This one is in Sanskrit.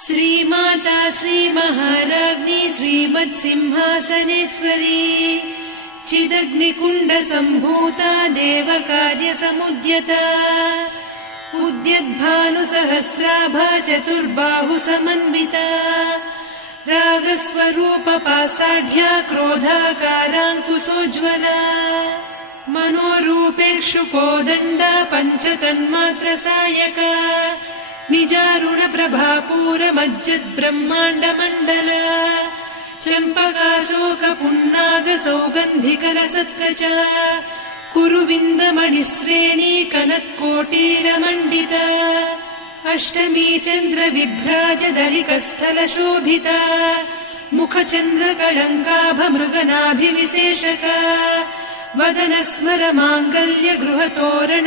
श्रीमाता श्रीमहाराज्ञी श्रीमत्सिंहासनेश्वरी चिदग्निकुण्ड सम्भूता देवकार्यसमुद्यता उद्यद्भानुसहस्राभा चतुर्बाहु समन्विता रागस्वरूपपासाढ्या क्रोधाकाराङ्कुशोज्ज्वला मनोरूपेक्षु कोदण्डा पञ्चतन्मात्रसायका निजारुणप्रभापूरमज्जद्ब्रह्माण्डमण्डला चम्पकाशोकपुन्नागसौगन्धिकलसत्कचा कुरुविन्दमणिश्रेणी कनत्कोटीरमण्डिता अष्टमी चन्द्रविभ्राजदलिकस्थलशोभिता मुखचन्द्रकळङ्काभमृगनाभिविशेषका वदनस्मर माङ्गल्य गृहतोरण